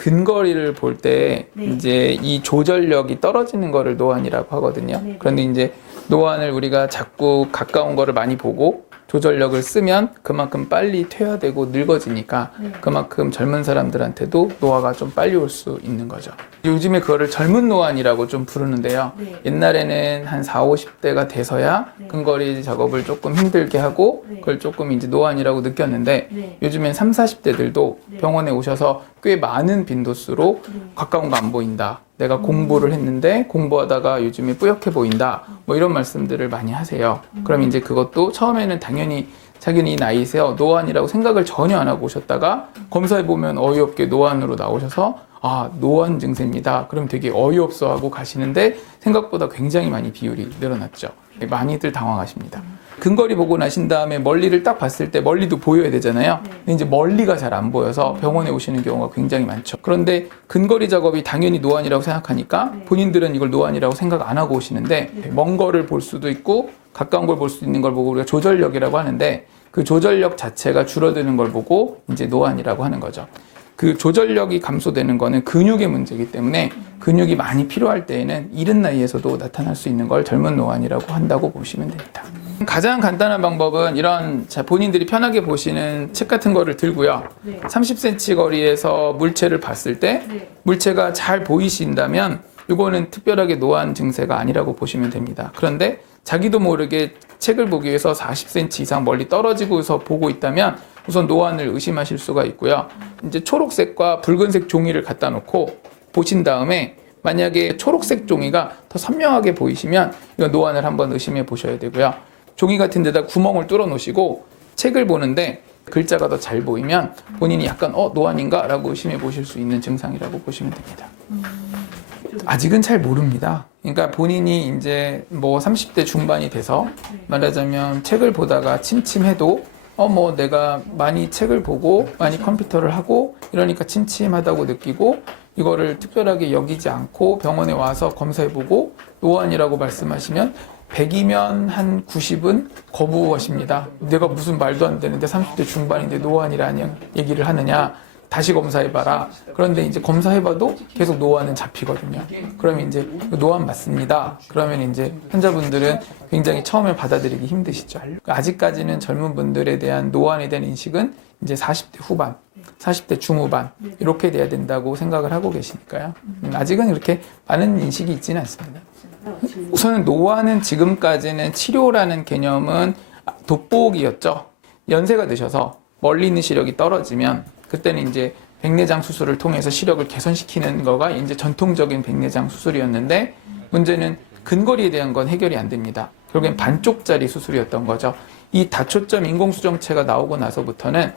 근거리를 볼때 네. 이제 이 조절력이 떨어지는 거를 노안이라고 하거든요. 네. 그런데 이제 노안을 우리가 자꾸 가까운 거를 많이 보고 조절력을 쓰면 그만큼 빨리 퇴화되고 늙어지니까 네. 그만큼 젊은 사람들한테도 노화가 좀 빨리 올 수 있는 거죠. 요즘에 그거를 젊은 노안이라고 좀 부르는데요. 네. 옛날에는 한 4, 50대가 돼서야 네. 근거리 작업을 조금 힘들게 하고 네. 그걸 조금 이제 노안이라고 느꼈는데 네. 요즘엔 3, 40대들도 네. 병원에 오셔서 꽤 많은 빈도수로 네. 가까운 거 안 보인다. 내가 음. 공부를 했는데 공부하다가 요즘에 뿌옇게 보인다. 뭐 이런 말씀들을 많이 하세요. 음. 그럼 이제 그것도 처음에는 당연히 자기는 이 나이세요. 노안이라고 생각을 전혀 안 하고 오셨다가 검사해 보면 어이없게 노안으로 나오셔서 아 노안 증세입니다. 그럼 되게 어이없어 하고 가시는데 생각보다 굉장히 많이 비율이 늘어났죠. 많이들 당황하십니다. 근거리 보고 나신 다음에 멀리를 딱 봤을 때 멀리도 보여야 되잖아요. 네. 근데 이제 멀리가 잘 안 보여서 병원에 오시는 경우가 굉장히 많죠. 그런데 근거리 작업이 당연히 노안이라고 생각하니까 네. 본인들은 이걸 노안이라고 생각 안 하고 오시는데 네. 먼 거를 볼 수도 있고 가까운 걸 볼 수 있는 걸 보고 우리가 조절력이라고 하는데 그 조절력 자체가 줄어드는 걸 보고 이제 노안이라고 하는 거죠. 그 조절력이 감소되는 거는 근육의 문제이기 때문에 근육이 많이 필요할 때에는 이른 나이에서도 나타날 수 있는 걸 젊은 노안이라고 한다고 보시면 됩니다. 가장 간단한 방법은 이런 자, 본인들이 편하게 보시는 책 같은 거를 들고요. 네. 30cm 거리에서 물체를 봤을 때 네. 물체가 잘 보이신다면 이거는 특별하게 노안 증세가 아니라고 보시면 됩니다. 그런데 자기도 모르게 책을 보기 위해서 40cm 이상 멀리 떨어지고서 보고 있다면 우선 노안을 의심하실 수가 있고요. 이제 초록색과 붉은색 종이를 갖다 놓고 보신 다음에 만약에 초록색 종이가 더 선명하게 보이시면 이거 노안을 한번 의심해 보셔야 되고요. 종이 같은 데다 구멍을 뚫어 놓으시고 책을 보는데 글자가 더 잘 보이면 본인이 약간 어 노안인가 라고 의심해 보실 수 있는 증상이라고 보시면 됩니다. 아직은 잘 모릅니다. 그러니까 본인이 이제 뭐 30대 중반이 돼서 말하자면 책을 보다가 침침해도 어 뭐 내가 많이 책을 보고 많이 컴퓨터를 하고 이러니까 침침하다고 느끼고 이거를 특별하게 여기지 않고 병원에 와서 검사해보고 노안이라고 말씀하시면 100이면 한 90은 거부하십니다. 내가 무슨 말도 안 되는데 30대 중반인데 노안이라는 얘기를 하느냐. 다시 검사해봐라. 그런데 이제 검사해봐도 계속 노안은 잡히거든요. 그러면 이제 노안 맞습니다. 그러면 이제 환자분들은 굉장히 처음에 받아들이기 힘드시죠. 아직까지는 젊은 분들에 대한 노안에 대한 인식은 이제 40대 후반, 40대 중후반 이렇게 돼야 된다고 생각을 하고 계시니까요. 음, 아직은 이렇게 많은 인식이 있지는 않습니다. 우선은 노안은 지금까지는 치료라는 개념은 돋보기였죠. 연세가 드셔서 멀리 있는 시력이 떨어지면 그때는 이제 백내장 수술을 통해서 시력을 개선시키는 거가 이제 전통적인 백내장 수술이었는데 문제는 근거리에 대한 건 해결이 안 됩니다. 결국엔 반쪽짜리 수술이었던 거죠. 이 다초점 인공수정체가 나오고 나서부터는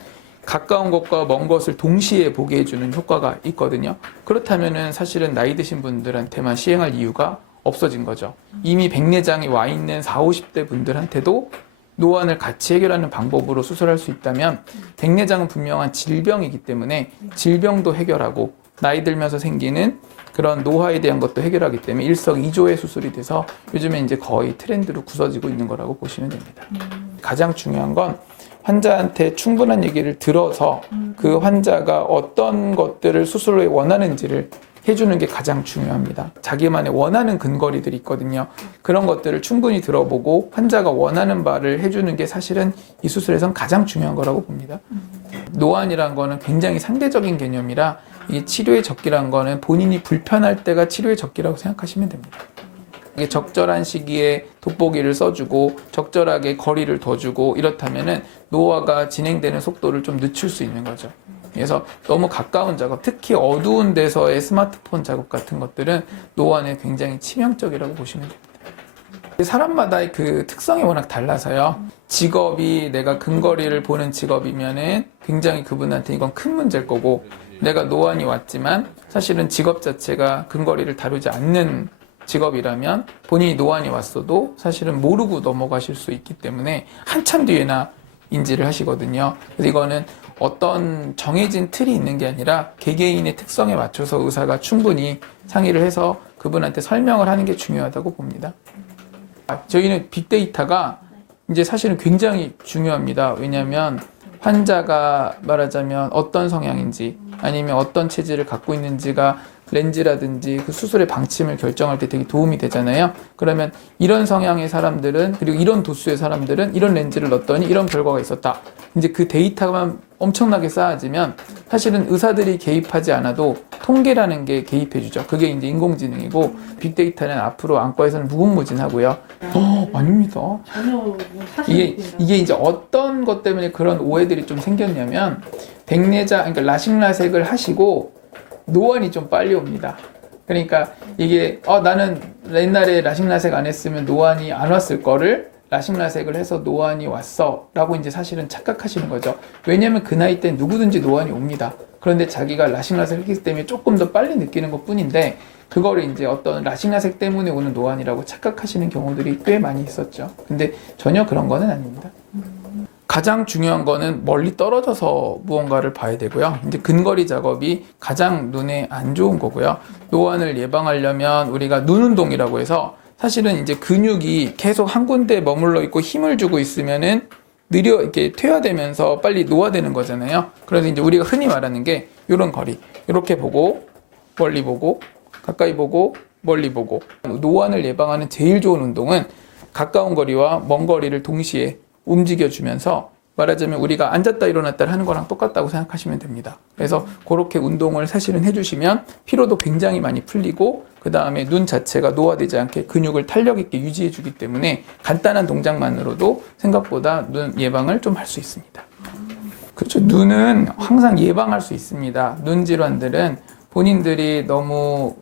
가까운 것과 먼 것을 동시에 보게 해주는 효과가 있거든요. 그렇다면은 사실은 나이 드신 분들한테만 시행할 이유가 없어진 거죠. 이미 백내장이 와 있는 40, 50대 분들한테도 노안을 같이 해결하는 방법으로 수술할 수 있다면 백내장은 분명한 질병이기 때문에 질병도 해결하고 나이 들면서 생기는 그런 노화에 대한 것도 해결하기 때문에 일석이조의 수술이 돼서 요즘에 이제 거의 트렌드로 굳어지고 있는 거라고 보시면 됩니다. 가장 중요한 건 환자한테 충분한 얘기를 들어서 그 환자가 어떤 것들을 수술을 원하는지를 해주는 게 가장 중요합니다. 자기만의 원하는 근거리들이 있거든요. 그런 것들을 충분히 들어보고 환자가 원하는 바를 해주는 게 사실은 이 수술에선 가장 중요한 거라고 봅니다. 노안이란 거는 굉장히 상대적인 개념이라 이 치료의 적기란 거는 본인이 불편할 때가 치료의 적기라고 생각하시면 됩니다. 이게 적절한 시기에 돋보기를 써주고 적절하게 거리를 둬주고 이렇다면은 노화가 진행되는 속도를 좀 늦출 수 있는 거죠. 그래서 너무 가까운 작업, 특히 어두운 데서의 스마트폰 작업 같은 것들은 노안에 굉장히 치명적이라고 보시면 됩니다. 사람마다의 그 특성이 워낙 달라서요. 직업이 내가 근거리를 보는 직업이면은 굉장히 그분한테 이건 큰 문제일 거고 내가 노안이 왔지만 사실은 직업 자체가 근거리를 다루지 않는 직업이라면 본인이 노안이 왔어도 사실은 모르고 넘어가실 수 있기 때문에 한참 뒤에나 인지를 하시거든요. 그래서 이거는 어떤 정해진 틀이 있는 게 아니라 개개인의 특성에 맞춰서 의사가 충분히 상의를 해서 그분한테 설명을 하는 게 중요하다고 봅니다. 아, 저희는 빅데이터가 이제 사실은 굉장히 중요합니다. 왜냐하면 환자가 말하자면 어떤 성향인지 아니면 어떤 체질을 갖고 있는지가 렌즈라든지 그 수술의 방침을 결정할 때 되게 도움이 되잖아요. 그러면 이런 성향의 사람들은 그리고 이런 도수의 사람들은 이런 렌즈를 넣었더니 이런 결과가 있었다. 이제 그 데이터만 엄청나게 쌓아지면 사실은 의사들이 개입하지 않아도 통계라는 게 개입해 주죠. 그게 이제 인공지능이고 빅데이터는 앞으로 안과에서는 무궁무진하고요. 어, 아닙니다. 전혀 뭐 이게. 이게 이제 어떤 것 때문에 그런 오해들이 좀 생겼냐면 백내자 그러니까 라식라 색을 하시고 노안이 좀 빨리 옵니다. 그러니까 이게 어 나는 옛날에 라식라색 안 했으면 노안이 안 왔을 거를 라식라색을 해서 노안이 왔어 라고 이제 사실은 착각하시는 거죠. 왜냐하면 그 나이 때 누구든지 노안이 옵니다. 그런데 자기가 라식라색을 했기 때문에 조금 더 빨리 느끼는 것 뿐인데 그거를 이제 어떤 라식라색 때문에 오는 노안이라고 착각하시는 경우들이 꽤 많이 있었죠. 근데 전혀 그런 거는 아닙니다. 가장 중요한 거는 멀리 떨어져서 무언가를 봐야 되고요. 이제 근거리 작업이 가장 눈에 안 좋은 거고요. 노안을 예방하려면 우리가 눈 운동이라고 해서 사실은 이제 근육이 계속 한 군데 머물러 있고 힘을 주고 있으면은 느려 이렇게 퇴화되면서 빨리 노화되는 거잖아요. 그래서 이제 우리가 흔히 말하는 게 이런 거리. 이렇게 보고 멀리 보고 가까이 보고 멀리 보고 노안을 예방하는 제일 좋은 운동은 가까운 거리와 먼 거리를 동시에 움직여주면서 말하자면 우리가 앉았다 일어났다 하는 거랑 똑같다고 생각하시면 됩니다. 그래서 그렇게 운동을 사실은 해주시면 피로도 굉장히 많이 풀리고 그 다음에 눈 자체가 노화되지 않게 근육을 탄력 있게 유지해주기 때문에 간단한 동작만으로도 생각보다 눈 예방을 좀 할 수 있습니다. 그렇죠. 눈은 항상 예방할 수 있습니다. 눈 질환들은 본인들이 너무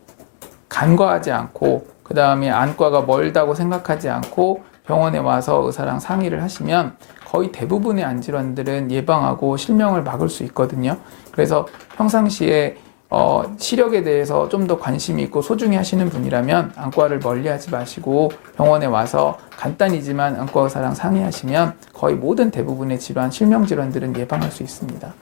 간과하지 않고 그 다음에 안과가 멀다고 생각하지 않고 병원에 와서 의사랑 상의를 하시면 거의 대부분의 안 질환들은 예방하고 실명을 막을 수 있거든요. 그래서 평상시에 어, 시력에 대해서 좀 더 관심이 있고 소중히 하시는 분이라면 안과를 멀리 하지 마시고 병원에 와서 간단히지만 안과 의사랑 상의하시면 거의 모든 대부분의 질환, 실명 질환들은 예방할 수 있습니다.